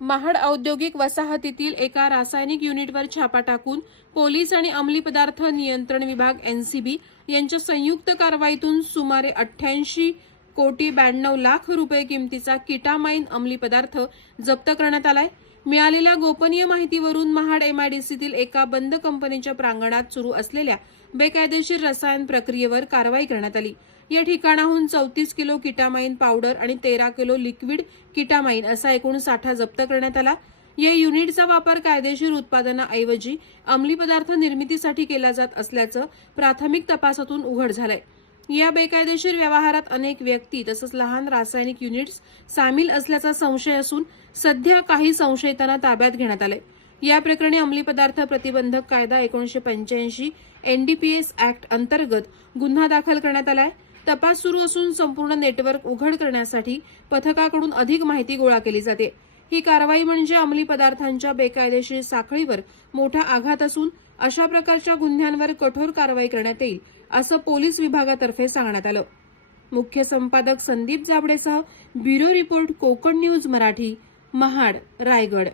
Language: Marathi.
महाड औद्योगिक वसाहतीतील एका रासायनिक युनिटवर छापा टाकून पोलीस आणि अंमली पदार्थ नियंत्रण विभाग एनसीबी यांच्या संयुक्त कारवाईतून सुमारे अठ्ठ्याऐंशी कोटी ब्याण्णव लाख रुपये किमतीचा किटामाइन अंमली पदार्थ जप्त करण्यात आलाय. मिळालेल्या गोपनीय माहितीवरून महाड एमआयडीसीतील एका बंद कंपनीच्या प्रांगणात सुरू असलेल्या बेकायदेशीर रसायन प्रक्रियेवर कारवाई करण्यात आली. या ठिकाणाहून चौतीस किलो किटामाइन पावडर आणि तेरा किलो लिक्विड किटामाइन असा एकूण साठा जप्त करण्यात आला. या युनिटचा वापर कायदेशीर उत्पादनाऐवजी अंमली पदार्थ निर्मितीसाठी केला जात असल्याचं प्राथमिक तपासातून उघड झालंय. या बेकायदेशीर व्यवहारात अनेक व्यक्ती तसंच लहान रासायनिक युनिट्स सामील असल्याचा संशय असून सध्या काही संशयितांना ताब्यात घेण्यात आले या प्रकरणी अंमली पदार्थ प्रतिबंधक कायदा एकोणीशे पंच्याऐंशी एनडीपीएस अॅक्ट अंतर्गत गुन्हा दाखल करण्यात आलाय. तपास सुरू असून संपूर्ण नेटवर्क उघड करण्यासाठी पथकाकडून अधिक माहिती गोळा केली जाते. ही कारवाई म्हणजे अंमली पदार्थांच्या बेकायदेशीर साखळीवर मोठा आघात असून अशा प्रकारच्या गुन्ह्यांवर कठोर कारवाई करण्यात येईल असं पोलीस विभागातर्फे सांगण्यात आलं. मुख्य संपादक Sandeep जाबडेसह bureau report Konkan news Marathi Mahad Raigad.